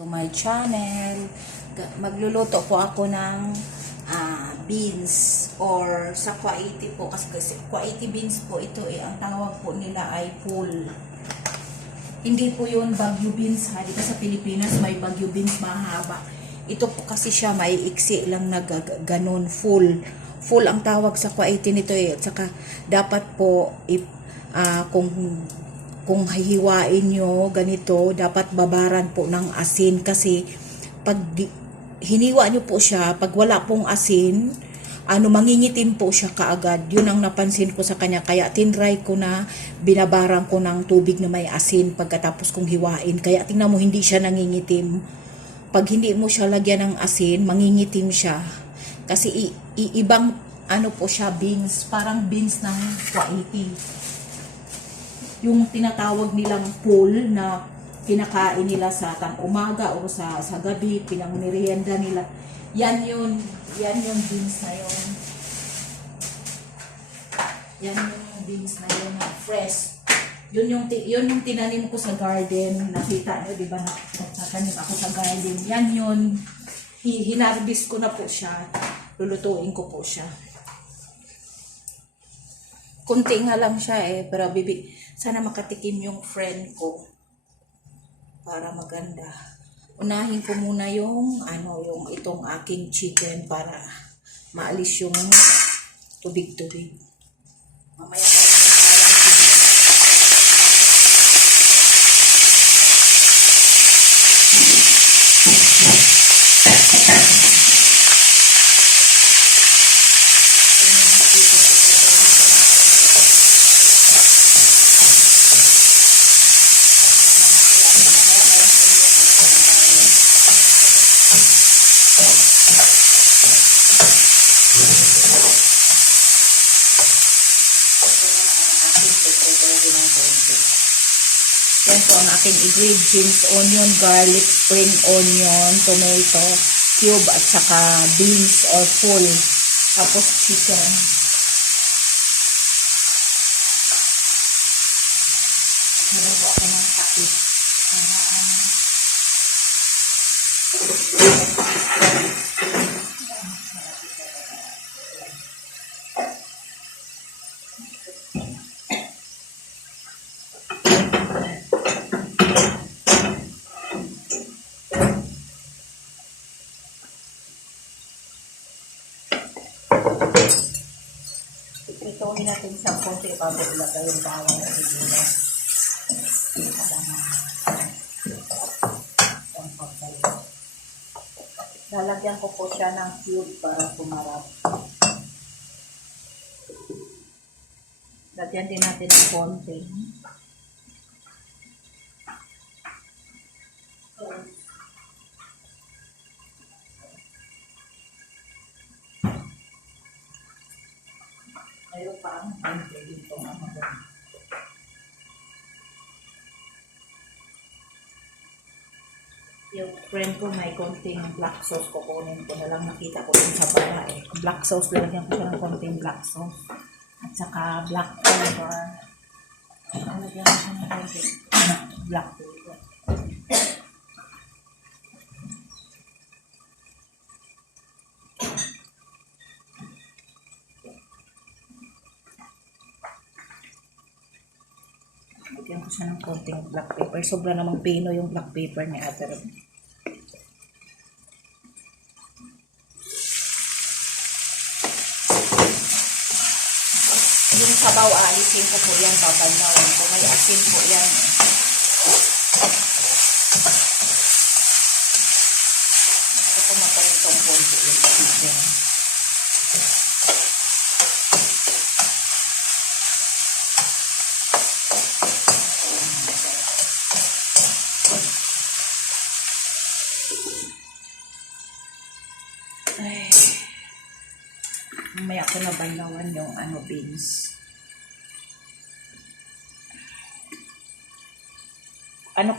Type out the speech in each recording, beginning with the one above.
To my channel. Magluluto po ako ng beans or sa kwaiti po kasi kwaiti beans po ito ang tawag po nila ay full. Hindi po yun bagyo beans ha, dito sa Pilipinas may bagyo beans mahaba. Ito po kasi siya may iksi lang na ganon full ang tawag sa kwaiti nito at saka dapat po kung hihiwain nyo ganito, dapat babaran po ng asin kasi pag hiniwa nyo po siya, pag wala pong asin, mangingitim po siya kaagad. Yun ang napansin ko sa kanya. Kaya tinry ko na binabaran ko ng tubig na may asin pagkatapos kong hiwain. Kaya tingnan mo, hindi siya nangingitim. Pag hindi mo siya lagyan ng asin, mangingitim siya. Kasi ibang po siya, beans. Parang beans ng kwaiti. Yung tinatawag nilang pool na kinakain nila sa umaga o sa gabi, pinangmerienda nila. Yan yung beans na yun. Yan yung beans na yun na fresh. Yun yung tinanim ko sa garden. Nakita nyo, di ba? Natanim ako sa garden. Yan yun. Hinarbis ko na po siya. Lulutuin ko po siya. Kunti nga lang siya pero sana makatikim yung friend ko para maganda. Unahin ko muna yung itong aking chicken para maalis yung tubig-tubig. Mamaya yan po ang aking ingredients: onion, garlic, spring onion, tomato, cube, at saka beans or full. Tapos chicken. Nalagyan ako ng takip. Ituhin natin sa konti bago ilagay yung bawang at sibuyas. Lalagyan ko po siya ng cube para pumarap. Lagyan din natin ng konti. Ayaw pa ang konti dito na maganda. Yung friend ko may konting black sauce, kukunin ko na lang, nakita ko din sa bara black sauce, lalagyan ko ng konting black sauce at saka black pepper. Lalagyan ko ng konting black pepper. Lagyan ko siya ng konting black pepper. Sobra namang pino yung black pepper ni Ate Rob. Yung sabaw, alisin ko po yan, babanyawan ko. May asin po yan. Ito po maparitong konti yung chicken. Mamaya ko na banlawan yung beans.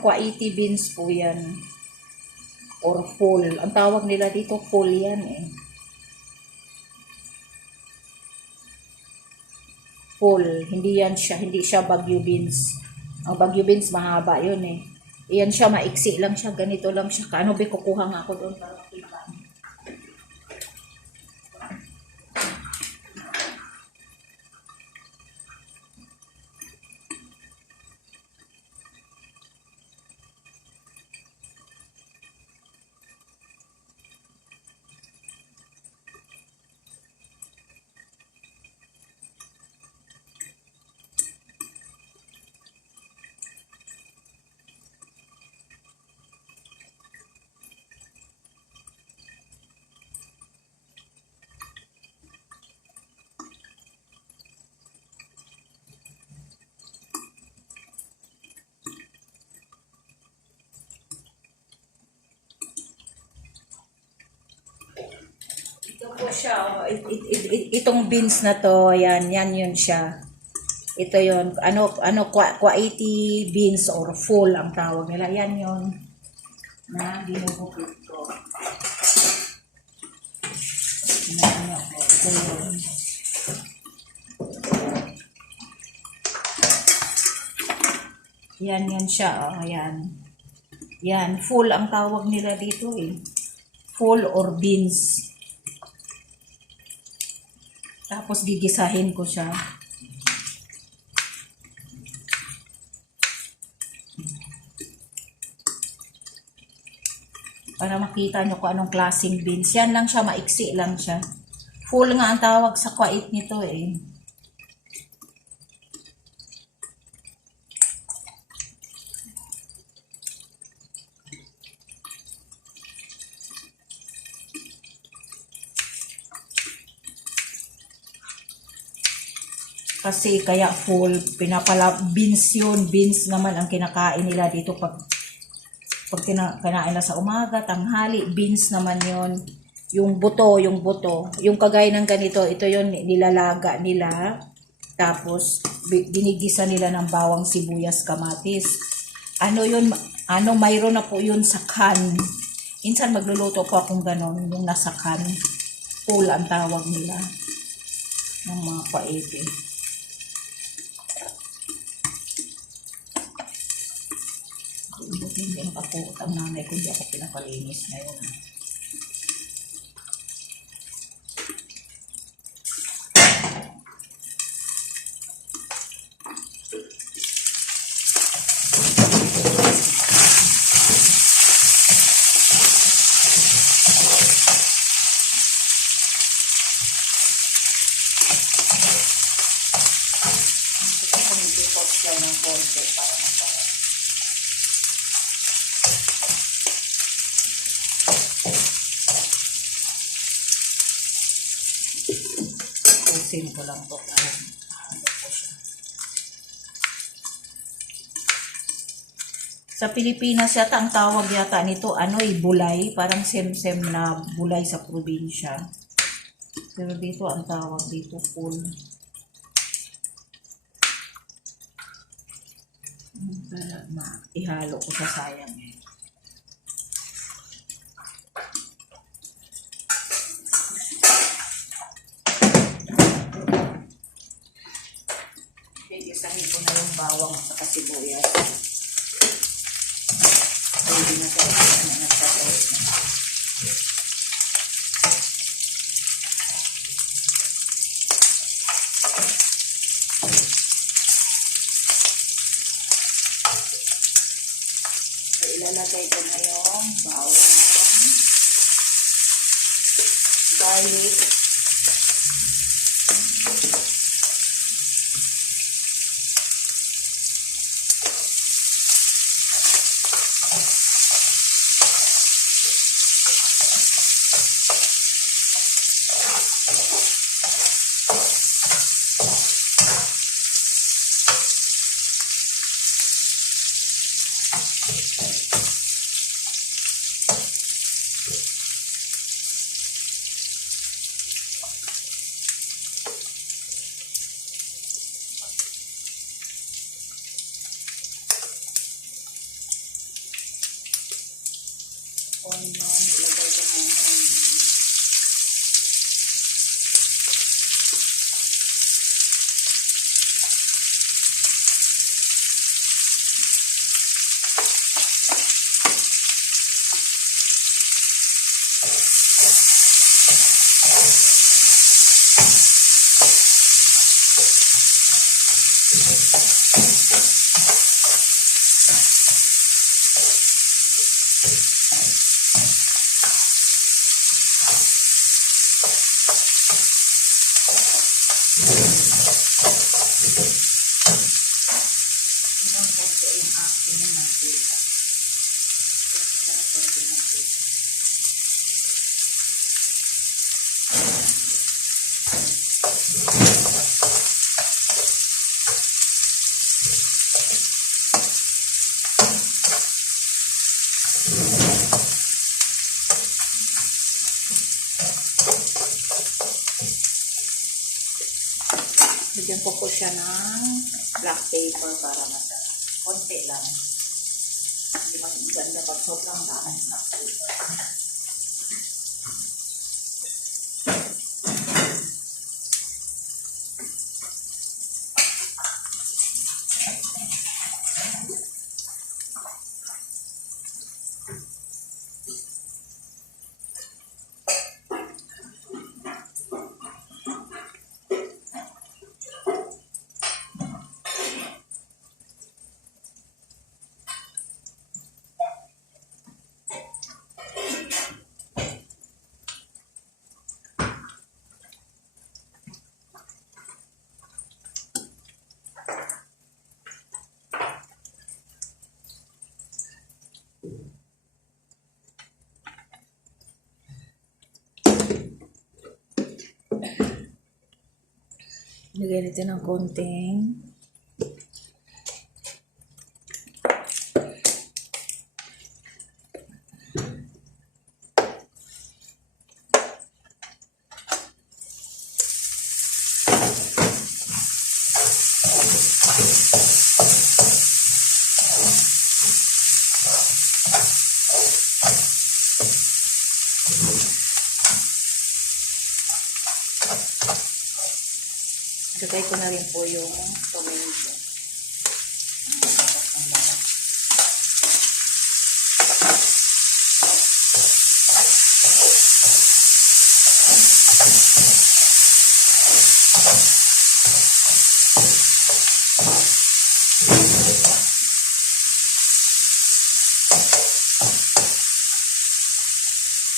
Kwaiti beans po yan. Or full. Ang tawag nila dito, full yan Full. Hindi siya bagyo beans. Ang bagyo beans mahaba yun Iyan siya, maiksi lang siya, ganito lang siya. Kaano ba kukuha nga ako doon para makita. Ito po siya, oh. Itong beans na to, yan yun siya. Ito yun, quality beans or full ang tawag nila. Yan yun, na ginugupit ko. Ito yun. Yan siya, oh, yan. Yan, full ang tawag nila dito eh. Full or beans. Tapos gigisahin ko siya. Para makita nyo kung anong klaseng beans. Yan lang siya, maiksi lang siya. Full nga ang tawag sa kwait nito eh. Kasi kaya full, beans yun. Beans naman ang kinakain nila dito pag kinain na sa umaga, tanghali, beans naman yun. Yung buto. Yung kagaya ng ganito, ito yun, nilalaga nila. Tapos, ginigisa nila ng bawang, sibuyas, kamatis. Mayroon na po yun sa can. Minsan magluluto po akong ganon, yung nasa can. Full ang tawag nila ng mga paete. Hindi makapuot ang nanay kung di ako pinapalinis ngayon. Ng konti para masarap. Pusin ko lang po para ano po siya. Sa Pilipinas yata ang tawag yata nito bulay, parang sem-sem na bulay sa probinsya. Pero dito ang tawag dito full. Ihalo ko sa sayang eh. Isahin ko na yung bawang at saka sibuyas. Pwede na tayo na sa toast na. So, ilalagay ko na yung bawang, garlic, onion, ilagay ko na yung onion. Bigyan ko po siya ng black paper para masarap. Konti lang. Hindi maganda pag sobrang dami black paper. Lagyan natin ng konting Lagay ko na rin po yung tomato.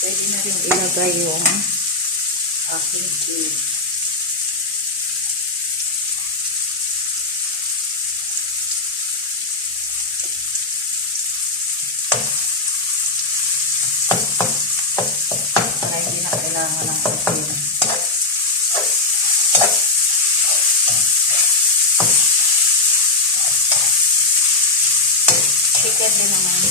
Pwede na rin ilagay yung aking cheese. Kailangan ng asin. Chicken din naman.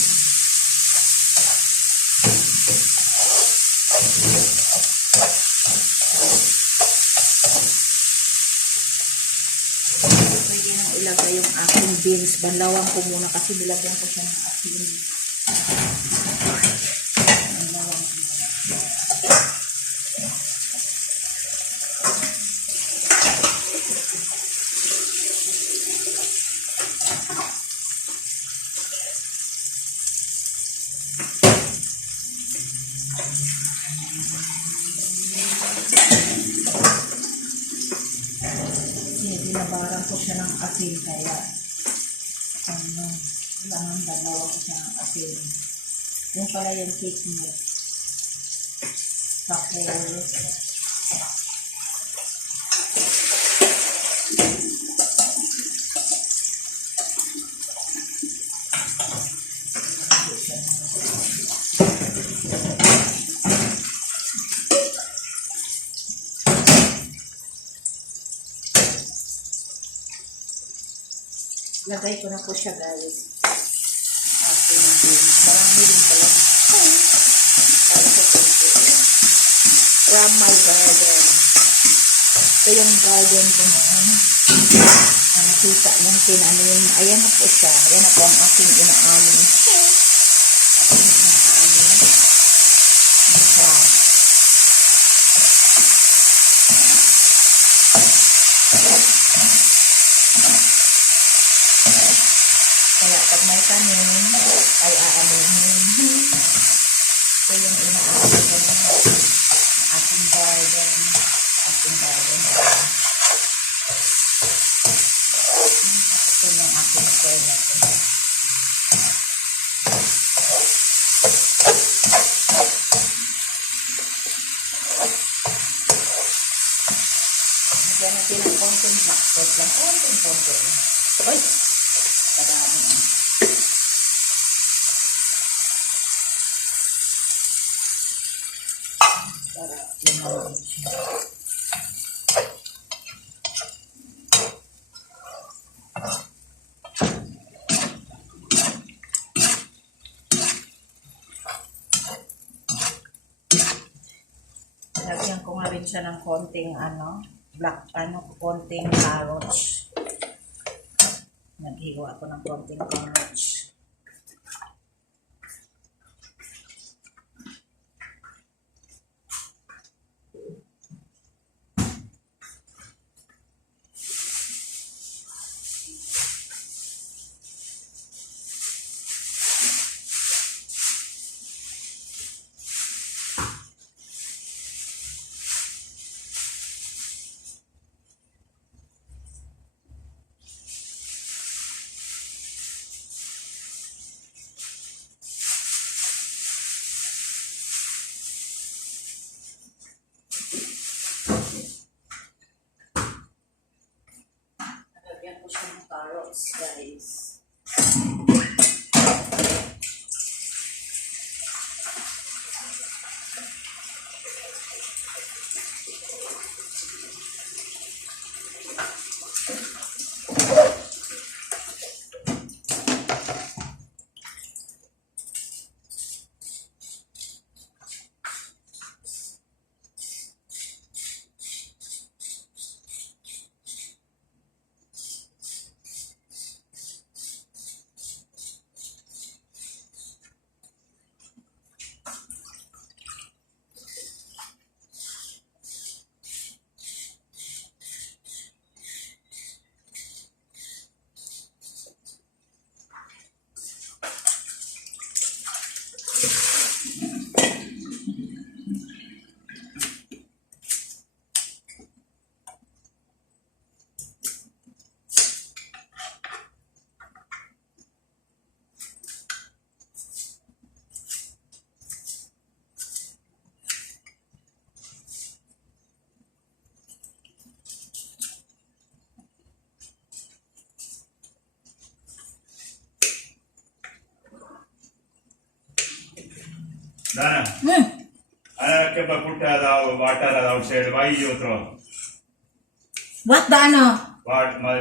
Pwede nang ilagay yung aking beans. Banlawan ko muna kasi nilagyan ko siya ng asin. Binabaran ko siya ng asin kaya kailangan dalawa ko siya ng asin. Yung pala yung cake mix. Tapos lagay ko na po siya, guys. Marami din pala. From my garden. Ito yung garden ko noon. Nakita yung tinanim. Ayan na po siya. Ayan na po ang aking inaamin. Kaya pag may tanim, ay aanihin. Ito yung inaamin ko na. Lagyan natin ng konting black pepper lang. Konting. Uy! Kadami na. Para lumawag siya. Lagyan ko nga rin siya ng konting konting carrots. Naghiwa ako ng konting carrots. Lagyan ko siya ng carrots, guys. Dana, I kept put water outside. Why you throw? What the ano? What my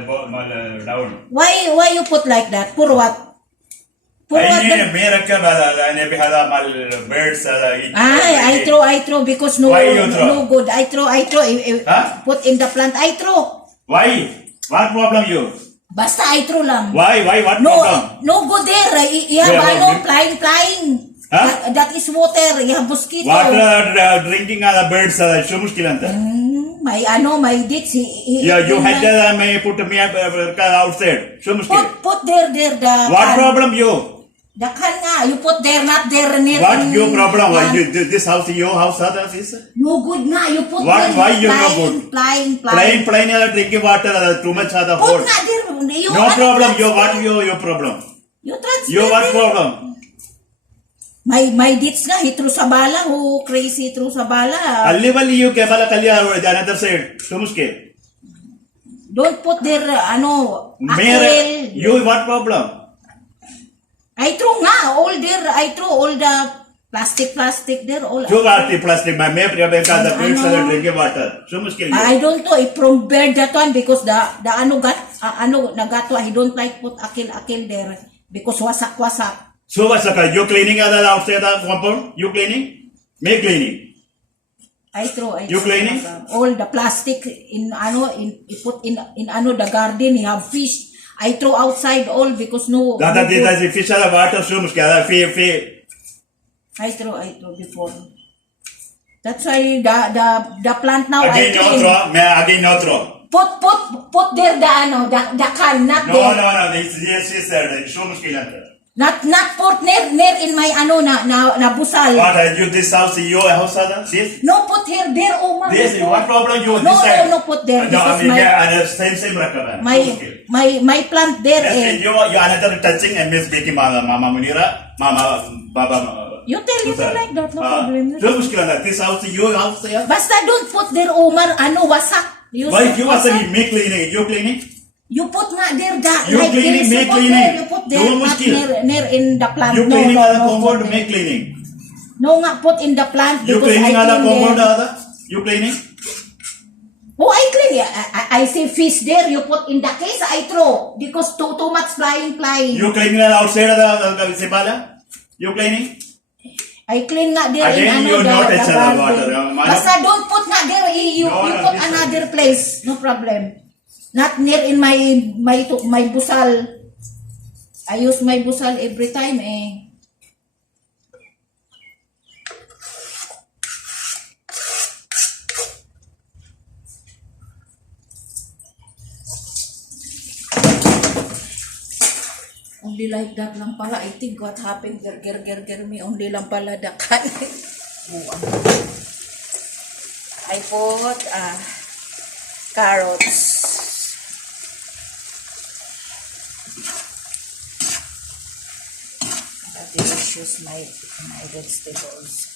down? Why you put like that? For what? For what? I maybe have my birds. I throw because no Why you throw? no good. I throw. Huh? Put in the plant. I throw. Why? What problem you? Basta I throw lang. Why? What No, problem? no good there. You have Yeah, flying. Huh? That is water. You have mosquito. Water drinking the birds. So mushkil anta. My ditch. Yeah, you had me put me outside. So mushkil. Put there the What can. problem you? The can nga. You put there, not there near. What your problem? Why Yan. this house your house others is? No good nga. You put What? there. Why you no good? Flying. Plain drinking water too much other Put food. nga there. You No problem. Your problem? You transfer. Your what there. problem? My ditch nga. He threw sa bala. Who crazy threw sa bala. Allivali you kebala kalya another side. Sumuske. Don't put there, Mere, akil. you what problem? I throw nga. I throw all the plastic there. All. You got the plastic. My mayor Rebecca the birds are drinking water. Sumuske. I don't know if from bird that one because the nagato I don't like put akil there because wasak. So what's the you cleaning other outside the compound? You cleaning? Me cleaning. I throw. You cleaning? All the plastic put in the garden. You have fish. I throw outside all because no. That the fish are the water sumuske. Fee. I throw before. That's why the plant now Again I no clean. throw. Me again no throw. Put there the can not No. there. This is sumuske. Not put near in my na busal. What you this house your house other? This? No put here there ma'am. This what problem you No, this side? no, put there. No, I This is mean same rakam. my plant there. You another touching and miss Vicky Mama Munira, Mama Baba You tell like that, no problem. जो मुश्किल है this house your house है Basta don't put there Omar, ano, wasak. why you are saying make cleaning you cleaning You put nga there that You like cleaning, this. make You put cleaning. there, you put there, Don't not muskil. near in the plant. you no, cleaning no, ala no, compound put make there. cleaning No nga, put in the plant you because cleaning I ala clean compound there. ada you cleaning Oh, I clean. I see fish there. You put in the case. I throw because too much flying. you cleaning ala outside ada sibala you cleaning I clean nga there Again, in you ano not the touch the garden. water. Basta don't put nga there. You No, you no, put this another place. No problem. Not near in my busal. I use my busal every time eh. Only like that lang pala. I think what happened ger me. Only lang pala dakan. I put carrots. Delicious my vegetables.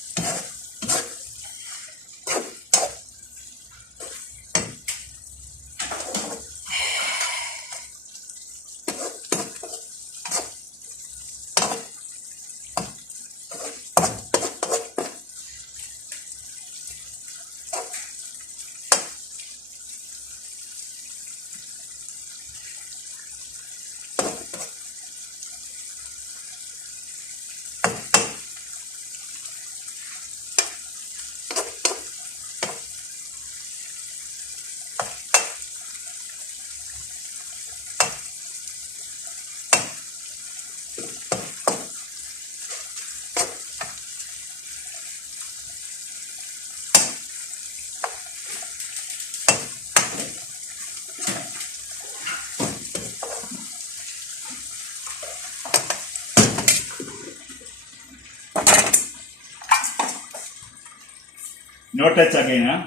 no touch again huh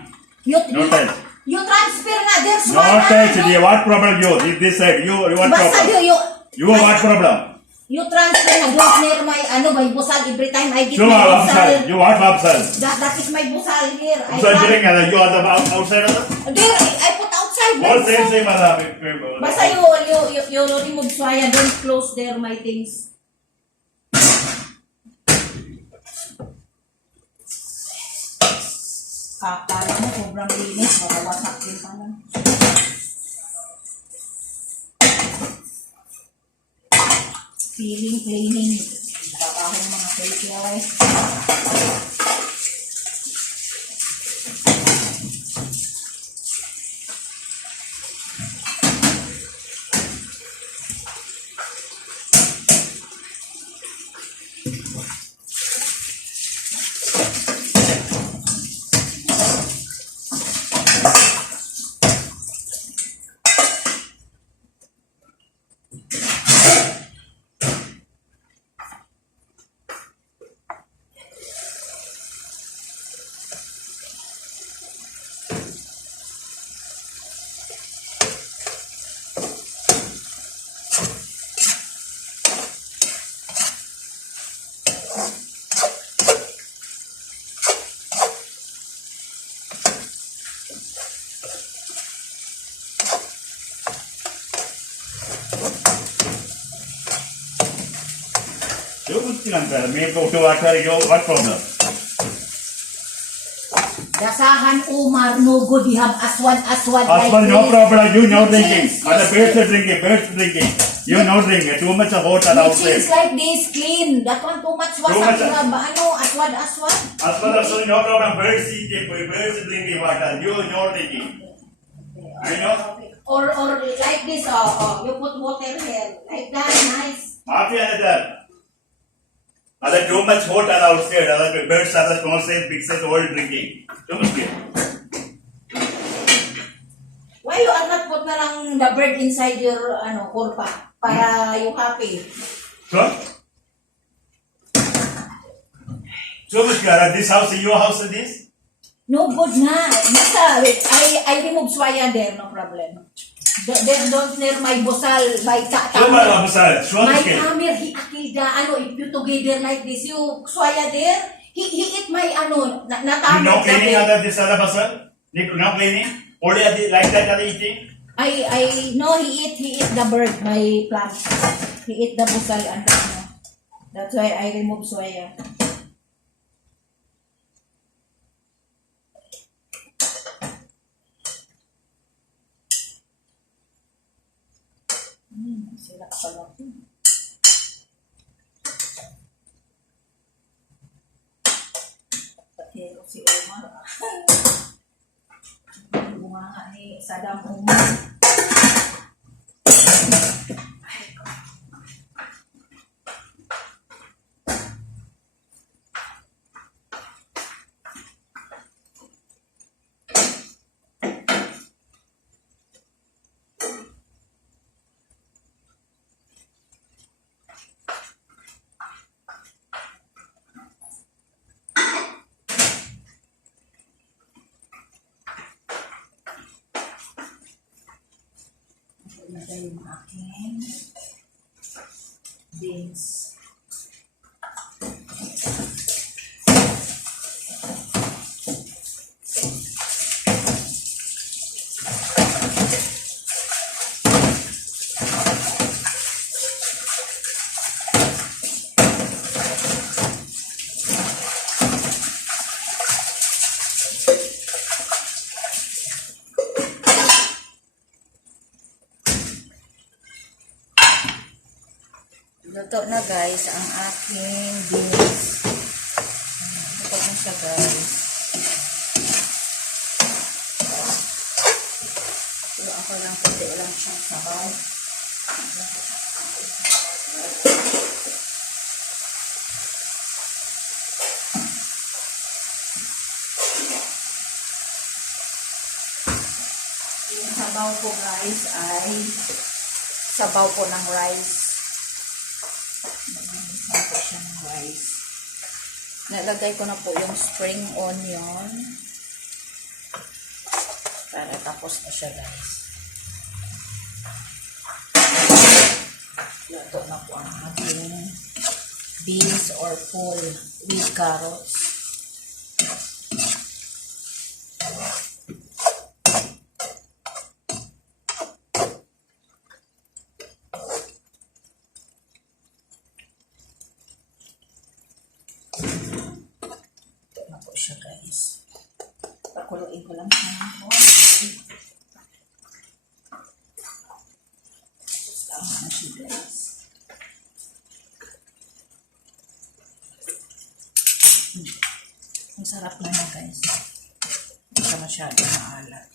No touch. You transfer nga there's no one. touch what problem you this side you what Basta problem you what problem You transfer na don't near my may busal every time I get so my busal. absal you what absal That is my busal here. so doing you are the outside of the There, I put outside. all my same busal. same ala Basta you remove swaya, don't close there my things. Kakala mo, sobrang linis, mawawasak din pala. Feeling cleaning. Trabaho ng mga facial eh. you mushkil anta me go to water you what problem Dasahan Umar, no good, you have aswad. husband no problem you no drinking other birds drinking you no drinking too much of hot and outside It's like this, clean. That one too much Too wasak. much. You have, aswad. husband no problem birds eating birds drinking water you no drinking I know Or like this, you put water here. Like that, nice. Mafia another other too much hot and outside other birds other small size big size all drinking too much Why you are not put na lang the bird inside your kurpa para you happy? So much this house is your house this No good na. Basta, I remove swaya there, no problem. Don't near my busal, my Show my Abusal. Show my the scale. camel, he akilda, if you together like this, you swaya there, he eat my, You natamad no cleaning gabi. other this other Abusal? No cleaning? Only like that are they eating? I know he eat the bird, my plant. He eat the busal and that's why I remove swaya. Sila pala. Patero si Omar. Bunga nga ni Saddam Omar. Ito yung aking beans. Luto na guys ang aking beans. Luto na siya guys. Pero ako lang pwede lang siyang sabaw. Yung sabaw ko guys ay sabaw po ng rice. Nagmimisan ko siya ng rice. Nalagay ko na po yung spring onion. Para tapos na siya guys. Luto na po ang ating beans or full with carrots. Siya guys. Pakuluin ko lang siya ng konti. Tama na siya guys. Ang sarap na niya guys. Hindi siya masyado maalat.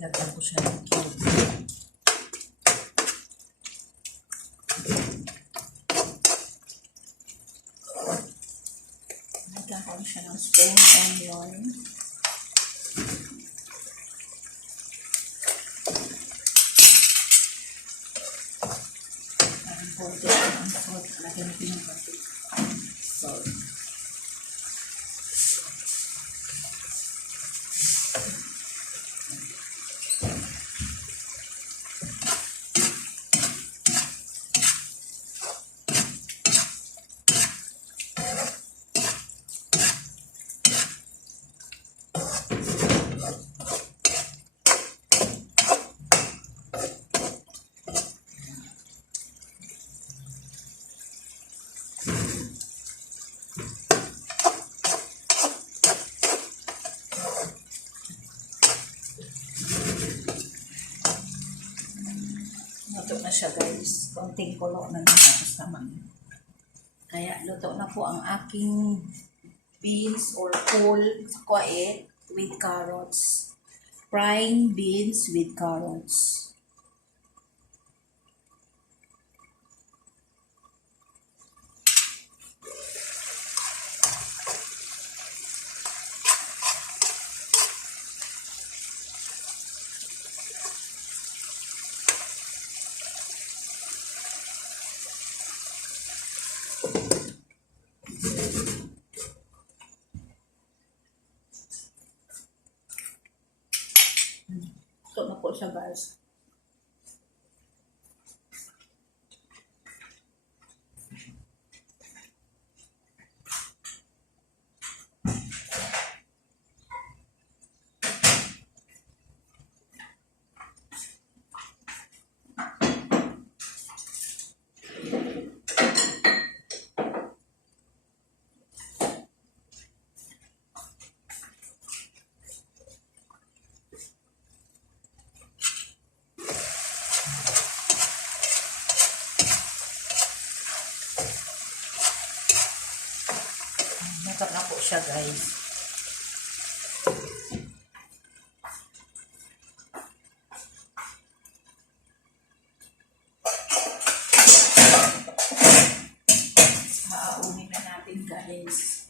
Nilagyan ko siya ng cube. Nilagyan ko siya ng spring onion. Ang konti ang salt. Lagyan ko yung konti. Salt. Luto na siya guys. Konting kulo na lang tapos naman. Kaya luto na po ang aking beans or full kuwait with carrots. Frying beans with carrots. Ito na po siya, guys. Ito na po siya, guys. Haaunin na natin, guys.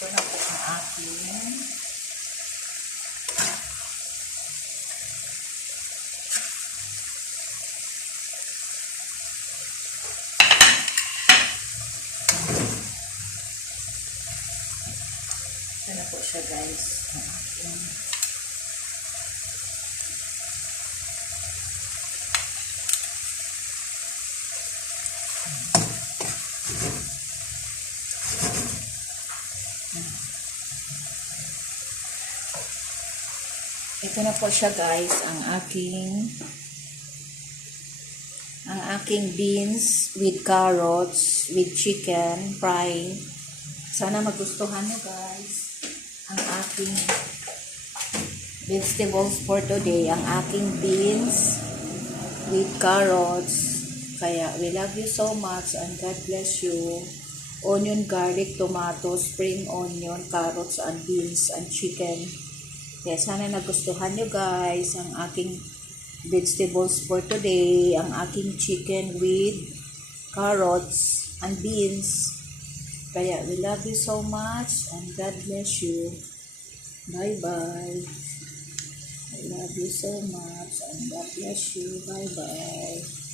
Ito na po ang ating ito na po siya, guys. Ang ating ito na po siya, guys, ang aking beans with carrots, with chicken, fry. Sana magustuhan nyo, guys, ang aking vegetables for today. Ang aking beans with carrots. Kaya, we love you so much and God bless you. Onion, garlic, tomato, spring onion, carrots, and beans, and chicken. Kaya sana nagustuhan nyo, guys, ang aking vegetables for today, ang aking chicken with carrots and beans. Kaya we love you so much and God bless you. Bye-bye. I love you so much and God bless you. Bye-bye.